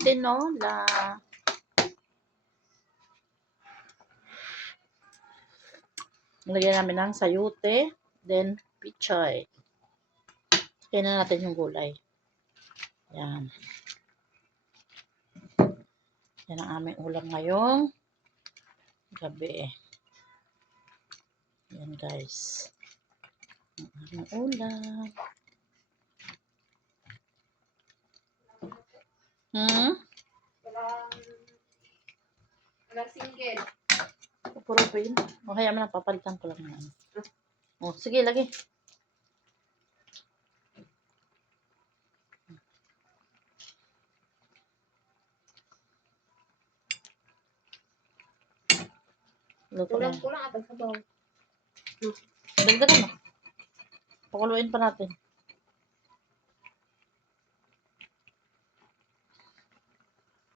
tinola. Lagyan namin ng sayote, then pichay. Kaya na natin yung gulay. Yan. Yan ang aming ulam ngayong gabi. Yan guys. Ang aming ulam. Walang single. Puro pa yun. O kaya man papalitan ko lang yan. O, sige, lagi. Luto na. Kulang at ang sabaw. Dagdagan mo. Pakuluin pa natin.